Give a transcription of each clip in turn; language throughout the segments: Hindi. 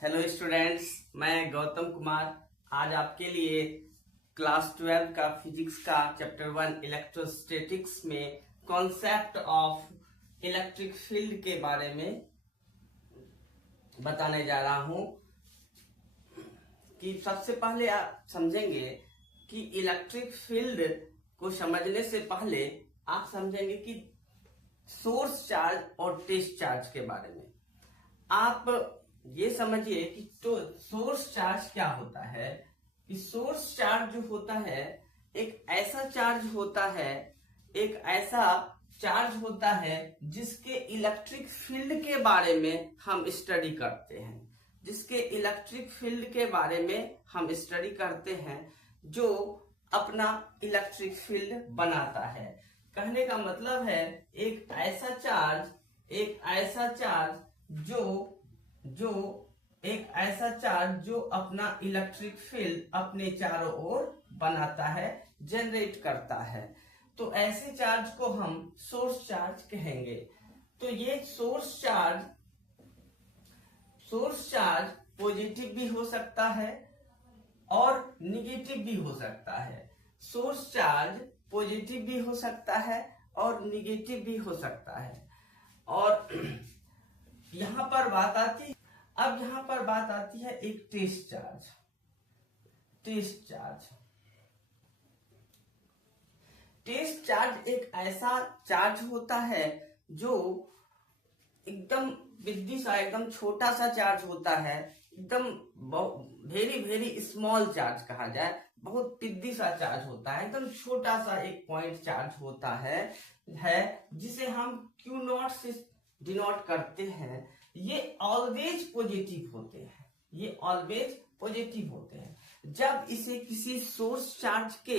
हेलो स्टूडेंट्स, मैं गौतम कुमार आज आपके लिए क्लास 12 का फिजिक्स का चैप्टर 1 इलेक्ट्रोस्टैटिक्स में कॉन्सेप्ट ऑफ इलेक्ट्रिक फील्ड के बारे में बताने जा रहा हूं। कि सबसे पहले आप समझेंगे कि इलेक्ट्रिक फील्ड को समझने से पहले आप समझेंगे कि सोर्स चार्ज और टेस्ट चार्ज के बारे में। आप ये समझिए कि तो सोर्स चार्ज क्या होता है। कि सोर्स चार्ज जो होता है एक ऐसा चार्ज होता है, एक ऐसा चार्ज होता है जिसके इलेक्ट्रिक फील्ड के बारे में हम स्टडी करते हैं, जिसके इलेक्ट्रिक फील्ड के बारे में हम स्टडी करते हैं, जो अपना इलेक्ट्रिक फील्ड बनाता है। कहने का मतलब है एक ऐसा चार्ज जो अपना इलेक्ट्रिक फील्ड अपने चारों ओर बनाता है, जनरेट करता है। तो ऐसे चार्ज को हम सोर्स चार्ज कहेंगे। तो ये सोर्स चार्ज पॉजिटिव भी हो सकता है और निगेटिव भी हो सकता है। सोर्स चार्ज पॉजिटिव भी हो सकता है और निगेटिव भी हो सकता है। और यहाँ पर बात आती है एक टेस्ट चार्ज एक ऐसा चार्ज होता है जो एकदम बिद्दी सा, एकदम छोटा सा चार्ज होता है, एकदम वेरी वेरी स्मॉल चार्ज कहा जाए, बहुत पिद्दी सा चार्ज होता है, एकदम छोटा सा एक पॉइंट चार्ज होता है जिसे हम क्यू नॉट से डिनोट करते हैं। ये ऑलवेज पॉजिटिव होते हैं। जब इसे किसी सोर्स चार्ज के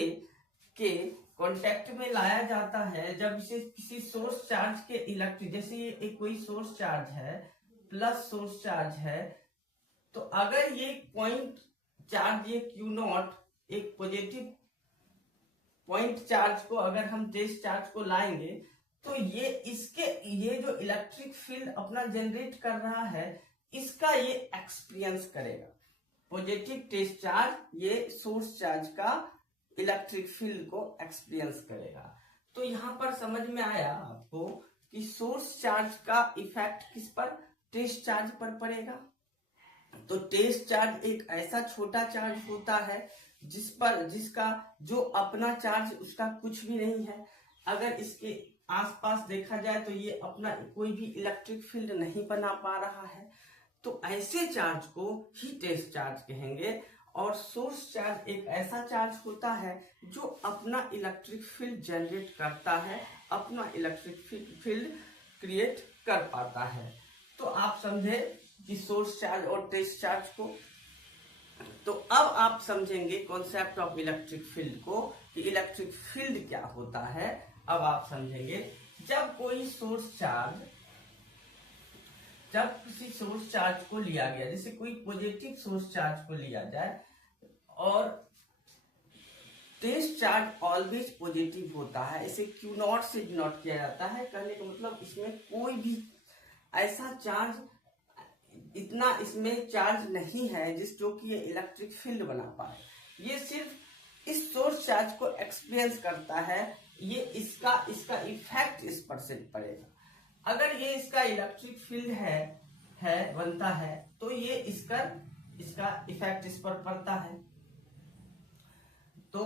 कांटेक्ट में लाया जाता है, जब इसे किसी सोर्स चार्ज के इलेक्ट्रिक, जैसे ये एक कोई सोर्स चार्ज है, प्लस सोर्स चार्ज है, तो अगर ये पॉइंट चार्ज, ये क्यू नॉट एक पॉजिटिव पॉइंट चार्ज को अगर हम टेस्ट चार्ज को लाएंगे, तो ये जो इलेक्ट्रिक फील्ड अपना जनरेट कर रहा है, इसका ये एक्सपीरियंस करेगा। पॉजिटिव टेस्ट चार्ज ये सोर्स चार्ज का इलेक्ट्रिक फील्ड को एक्सपीरियंस करेगा। तो यहाँ पर समझ में आया आपको कि सोर्स चार्ज का इफेक्ट किस पर, टेस्ट चार्ज पर पड़ेगा। तो टेस्ट चार्ज एक ऐसा छोटा चार्ज होता है जिसका जो अपना चार्ज उसका कुछ भी नहीं है। अगर इसके आसपास देखा जाए तो ये अपना कोई भी इलेक्ट्रिक फील्ड नहीं बना पा रहा है, तो ऐसे चार्ज को ही टेस्ट चार्ज कहेंगे। और सोर्स चार्ज एक ऐसा चार्ज होता है जो अपना इलेक्ट्रिक फील्ड जनरेट करता है, अपना इलेक्ट्रिक फील्ड क्रिएट कर पाता है। तो आप समझे कि सोर्स चार्ज और टेस्ट चार्ज को। तो अब आप समझेंगे कॉन्सेप्ट ऑफ इलेक्ट्रिक फील्ड को, कि इलेक्ट्रिक फील्ड क्या होता है। अब आप समझेंगे जब किसी सोर्स चार्ज को लिया गया, जैसे कोई पॉजिटिव सोर्स चार्ज को लिया जाए, और टेस्ट चार्ज ऑलवेज पॉजिटिव होता है, इसे क्यू नॉट से डिनोट किया जाता है। कहने का मतलब इसमें कोई भी ऐसा चार्ज, इतना इसमें चार्ज नहीं है जो कि ये इलेक्ट्रिक फील्ड बना पाए। ये सिर्फ इस सोर्स चार्ज को एक्सपीरियंस करता है, ये इसका इफेक्ट इस पर से पड़ेगा। अगर ये इसका इलेक्ट्रिक फील्ड है बनता है, तो ये इसका इफेक्ट इस पर पड़ता है। तो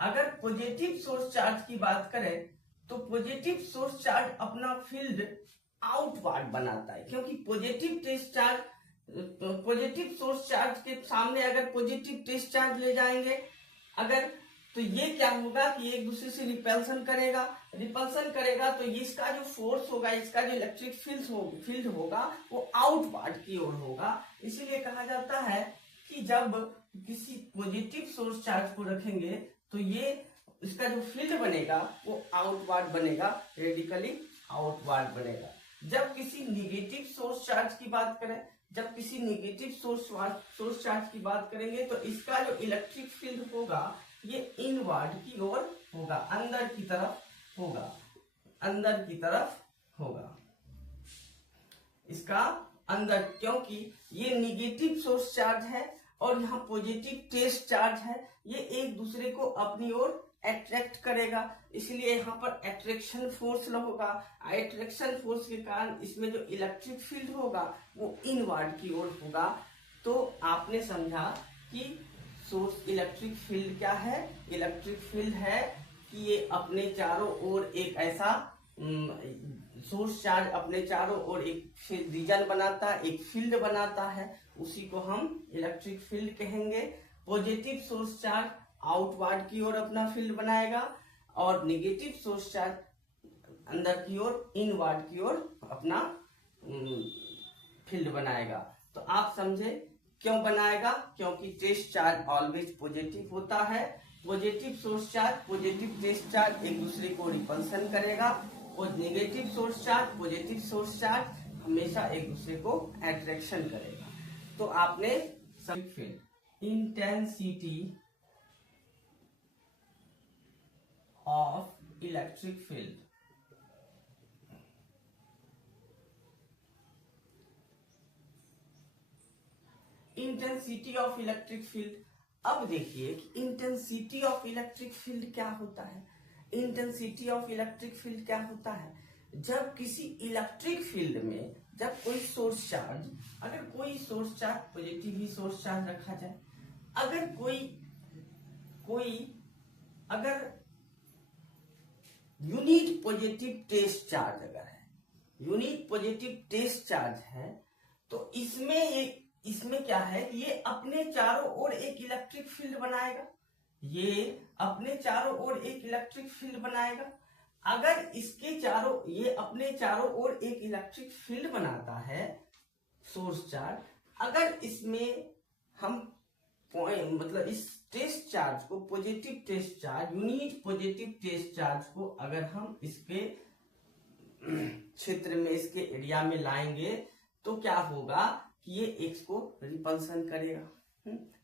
अगर पॉजिटिव सोर्स चार्ज की बात करें, तो पॉजिटिव सोर्स चार्ज अपना फील्ड आउटवर्ड बनाता है, क्योंकि पॉजिटिव सोर्स चार्ज के सामने अगर पॉजिटिव टेस्ट चार्ज ले जाएंगे अगर, तो ये क्या होगा कि एक दूसरे से रिपल्सन करेगा, तो इसका जो फोर्स होगा, इसका जो इलेक्ट्रिक फील्ड होगा वो आउटवर्ड की ओर होगा। इसीलिए कहा जाता है कि जब किसी पॉजिटिव सोर्स चार्ज को रखेंगे तो ये इसका जो फील्ड बनेगा वो आउटवर्ड बनेगा, रेडिकली आउटवर्ड बनेगा। जब किसी निगेटिव सोर्स चार्ज की बात करें, जब किसी निगेटिव सोर्स चार्ज की बात करेंगे, तो इसका जो इलेक्ट्रिक फील्ड होगा ये इनवर्ड की ओर होगा, अंदर की तरफ होगा, इसका अंदर, क्योंकि ये निगेटिव सोर्स चार्ज है और यहाँ पॉजिटिव टेस्ट चार्ज है, ये एक दूसरे को अपनी ओर अट्रैक्ट करेगा, इसलिए यहाँ पर अट्रैक्शन फोर्स होगा। अट्रैक्शन फोर्स के कारण इसमें जो इलेक्ट्रिक फील्ड होगा वो इनवर्ड की ओर होगा। तो आपने समझा कि सोर्स इलेक्ट्रिक फील्ड क्या है। इलेक्ट्रिक फील्ड है कि ये अपने चारों ओर एक ऐसा सोर्स चार्ज अपने चारों ओर एक रीजन बनाता है, एक फील्ड बनाता है, उसी को हम इलेक्ट्रिक फील्ड कहेंगे। पॉजिटिव सोर्स चार्ज आउटवर्ड की ओर अपना फील्ड बनाएगा और नेगेटिव सोर्स चार्ज अंदर की ओर इनवर्ड की ओर अपना फील्ड बनाएगा। तो आप समझे क्यों बनाएगा, क्योंकि टेस्ट चार्ज ऑलवेज पॉजिटिव होता है। Positive source charge positive test charge एक दूसरे को रिपल्सन करेगा और negative source charge positive source charge हमेशा एक दूसरे को अट्रैक्शन करेगा। तो आपने field intensity of electric field, intensity of electric field. अब देखिए कि इंटेंसिटी ऑफ इलेक्ट्रिक फील्ड क्या होता है। इंटेंसिटी ऑफ इलेक्ट्रिक फील्ड क्या होता है, जब किसी इलेक्ट्रिक फील्ड में जब कोई सोर्स चार्ज, अगर कोई सोर्स चार्ज पॉजिटिव ही सोर्स चार्ज रखा जाए, अगर अगर यूनिट पॉजिटिव टेस्ट चार्ज अगर है, यूनिट पॉजिटिव टेस्ट चार्ज है, तो इसमें क्या है, ये अपने चारों ओर एक इलेक्ट्रिक फील्ड बनाएगा, ये अपने चारों ओर एक इलेक्ट्रिक फील्ड बनाएगा। अगर इसके चारों, ये अपने चारों ओर एक इलेक्ट्रिक फील्ड बनाता है सोर्स चार्ज, अगर इसमें हम मतलब इस टेस्ट चार्ज को, positive test charge, unit positive test charge को अगर हम इसके क्षेत्र में, इसके एरिया में लाएंगे, तो क्या होगा कि ये एक्स को रिपल्सन करेगा,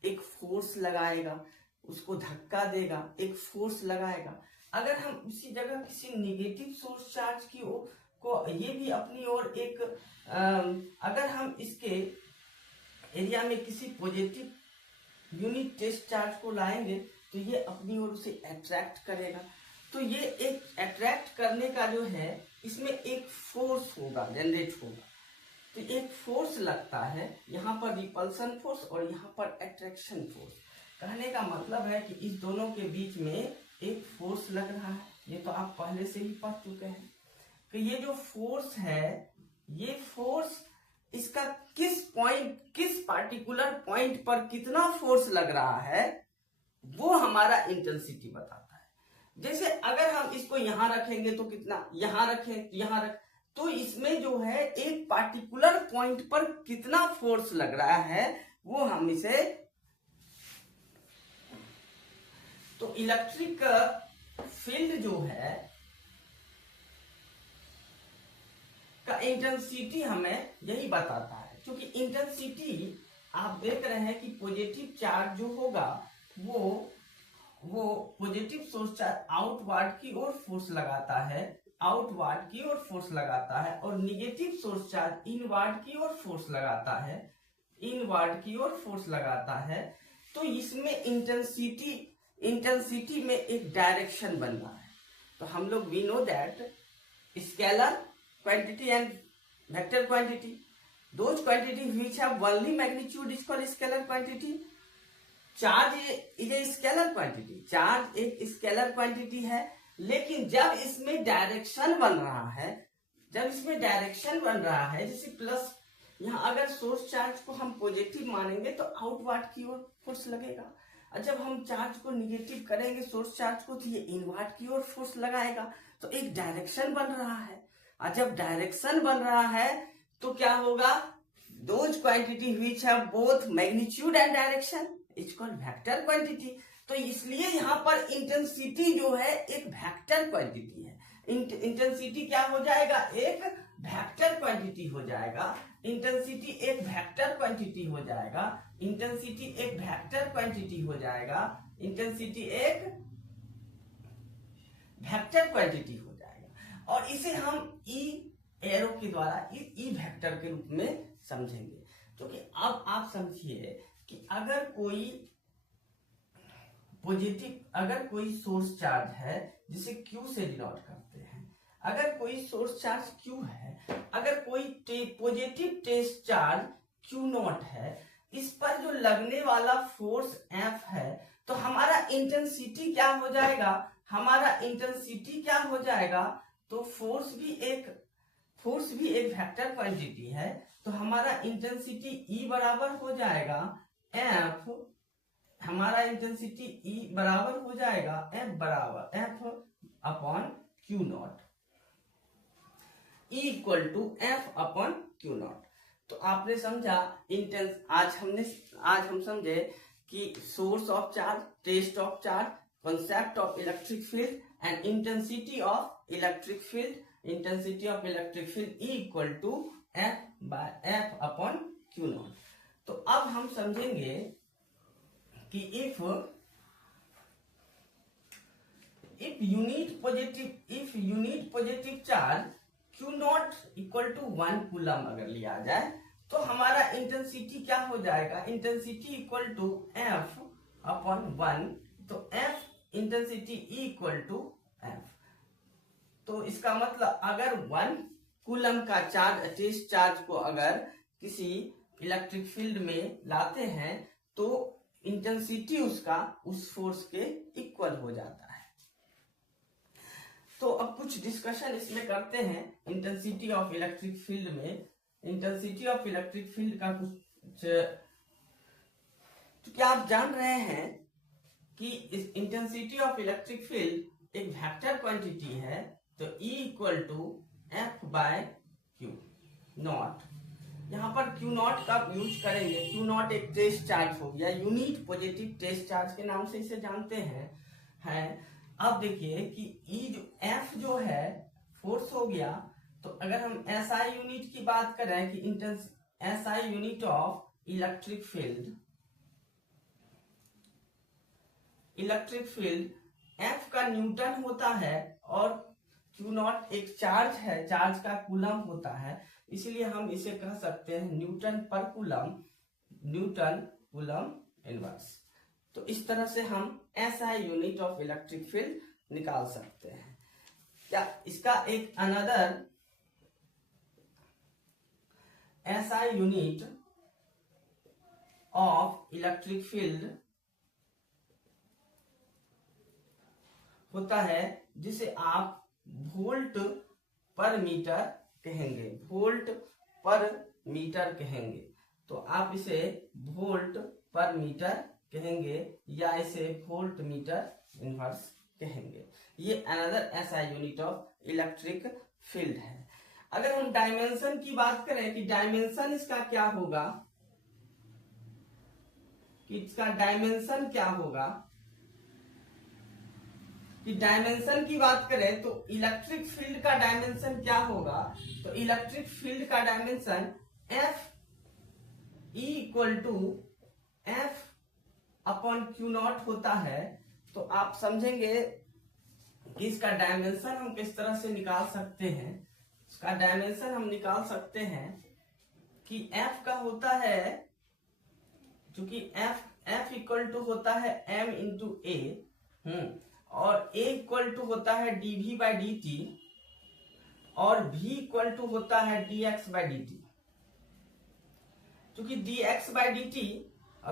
एक फोर्स लगाएगा, उसको धक्का देगा, एक फोर्स लगाएगा। अगर हम उसी जगह किसी निगेटिव सोर्स चार्ज की को ये भी अपनी ओर एक अगर हम इसके एरिया में किसी पॉजिटिव यूनिट टेस्ट चार्ज को लाएंगे, तो ये अपनी ओर उसे अट्रैक्ट करेगा। तो ये एक अट्रैक्ट करने का जो है, इसमें एक फोर्स होगा, जनरेट होगा। तो एक फोर्स लगता है, यहाँ पर रिपल्सन फोर्स और यहाँ पर अट्रैक्शन फोर्स। कहने का मतलब है कि इस दोनों के बीच में एक फोर्स लग रहा है। ये तो आप पहले से ही पढ़ चुके हैं कि ये जो फोर्स है, ये फोर्स इसका किस पार्टिकुलर पॉइंट पर कितना फोर्स लग रहा है, वो हमारा इंटेंसिटी बताता है। जैसे अगर हम इसको यहां रखेंगे तो कितना, यहां रखें, यहां रख, तो इसमें जो है एक पार्टिकुलर पॉइंट पर कितना फोर्स लग रहा है, वो हम इसे, तो इलेक्ट्रिक फील्ड जो है का इंटेंसिटी हमें यही बताता है। क्योंकि इंटेंसिटी आप देख रहे हैं कि पॉजिटिव चार्ज जो होगा वो पॉजिटिव सोर्स चार्ज आउटवर्ड की ओर फोर्स लगाता है, आउटवर्ड की ओर फोर्स लगाता है, और निगेटिव सोर्स चार्ज इनवर्ड की ओर फोर्स लगाता है, इनवर्ड की ओर फोर्स लगाता है। तो इसमें इंटेंसिटी में एक डायरेक्शन बन रहा है। तो हम लोग we know that scalar quantity and vector quantity, those quantity which have only magnitude is called scalar quantity. Charge is a scalar quantity, charge एक स्केलर क्वांटिटी है, लेकिन जब इसमें डायरेक्शन बन रहा है, जैसे प्लस, यहाँ अगर सोर्स चार्ज को हम पॉजिटिव मानेंगे तो आउटवर्ड की ओर फोर्स लगेगा, और जब हम चार्ज को निगेटिव करेंगे सोर्स चार्ज को, तो ये इनवर्ड की ओर फोर्स लगाएगा। तो एक डायरेक्शन बन रहा है, और जब डायरेक्शन बन रहा है तो क्या होगा, those quantity which have both magnitude and direction is called vector quantity. तो इसलिए यहाँ पर इंटेंसिटी जो है एक वेक्टर क्वांटिटी है। इंटेंसिटी क्या हो जाएगा, एक वेक्टर क्वांटिटी हो जाएगा। इंटेंसिटी एक वेक्टर क्वांटिटी हो जाएगा। इंटेंसिटी एक वेक्टर क्वांटिटी हो जाएगा। इंटेंसिटी एक वेक्टर क्वांटिटी हो जाएगा, और इसे हम ई एरो के द्वारा ई वेक्टर के रूप में समझेंगे। क्योंकि अब आप समझिए कि अगर कोई सोर्स चार्ज है जिसे Q से डिनोट करते हैं, अगर कोई सोर्स चार्ज Q है, अगर कोई positive test charge Q naught है, इस पर जो लगने वाला फोर्स F है, तो हमारा इंटेंसिटी क्या हो जाएगा, तो फोर्स भी एक वेक्टर क्वांटिटी है, तो हमारा इंटेंसिटी E बराबर हो जाएगा F, F upon Q naught, E equal to F upon Q naught. तो आपने समझा आज हम समझे कि source of charge, test of charge, concept of electric field and intensity of electric field E equal to F upon Q naught। तो अब हम समझेंगे कि if unit positive charge Q naught equal to 1 coulomb अगर लिया जाए, तो हमारा इंटेंसिटी क्या हो जाएगा, intensity equal to F upon 1, तो F intensity E equal to F। तो इसका मतलब अगर 1 कूलम का चार्ज, टेस्ट चार्ज को अगर किसी इलेक्ट्रिक फील्ड में लाते हैं, तो इंटेंसिटी उसका उस फोर्स के इक्वल हो जाता है। तो अब कुछ डिस्कशन इसमें करते हैं इंटेंसिटी ऑफ इलेक्ट्रिक फील्ड में। इंटेंसिटी ऑफ इलेक्ट्रिक फील्ड का कुछ, तो क्या आप जान रहे हैं कि इस इंटेंसिटी ऑफ इलेक्ट्रिक फील्ड एक वेक्टर क्वांटिटी है, तो E equal to F by Q naught. यहाँ पर Q नॉट का यूज करेंगे, Q नॉट एक टेस्ट चार्ज हो गया, यूनिट पॉजिटिव टेस्ट चार्ज के नाम से इसे जानते हैं। अब देखिए कि F जो है फोर्स हो गया, तो अगर हम SI यूनिट की बात करें कि SI unit of electric field F का न्यूटन होता है और Q नॉट एक चार्ज है, चार्ज का कूलम होता है, इसलिए हम इसे कह सकते हैं न्यूटन पर कूलम, न्यूटन कूलम इनवर्स। तो इस तरह से हम SI unit of electric field निकाल सकते हैं। क्या इसका एक another SI unit of electric field होता है जिसे आप वोल्ट पर मीटर कहेंगे, तो आप इसे वोल्ट पर मीटर कहेंगे या इसे वोल्ट मीटर इनवर्स कहेंगे। ये another SI unit of electric field है। अगर हम डायमेंशन की बात करें कि डायमेंशन इसका क्या होगा, कि डायमेंशन की बात करें तो इलेक्ट्रिक फील्ड का डायमेंशन क्या होगा, तो इलेक्ट्रिक फील्ड का dimension F E equal to F upon Q naught होता है। तो आप समझेंगे कि इसका डायमेंशन हम किस तरह से निकाल सकते हैं। इसका डायमेंशन हम निकाल सकते हैं कि F का होता है, चूंकि F इक्वल टू होता है M इंटू A, और A इक्वल टू होता है dV बाई dt, और V इक्वल टू होता है dx बाई dt। क्योंकि dx बाई dt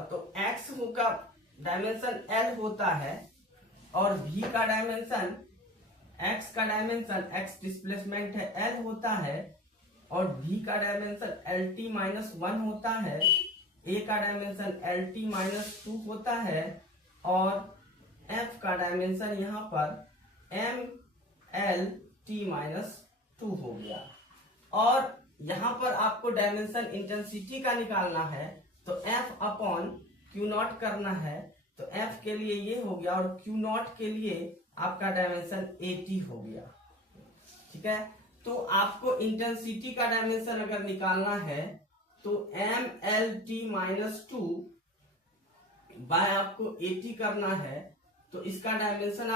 तो x का डायमेंशन L होता है और V का डायमेंशन x डिस्प्लेसमेंट है L होता है, और V का डायमेंशन LT माइनस 1 होता है, A का डायमेंशन LT माइनस 2 होता है, और F का डायमेंशन यहाँ पर MLT माइनस 2 हो गया। और यहाँ पर आपको डायमेंशन इंटेंसिटी का निकालना है, तो F अपॉन Q नॉट करना है, तो F के लिए ये हो गया और Q नॉट के लिए आपका डायमेंशन 80 हो गया। ठीक है, तो आपको इंटेंसिटी का डायमेंशन अगर निकालना है तो MLT माइनस 2 बाय आपको 80 करना है, तो इसका डायमेंशन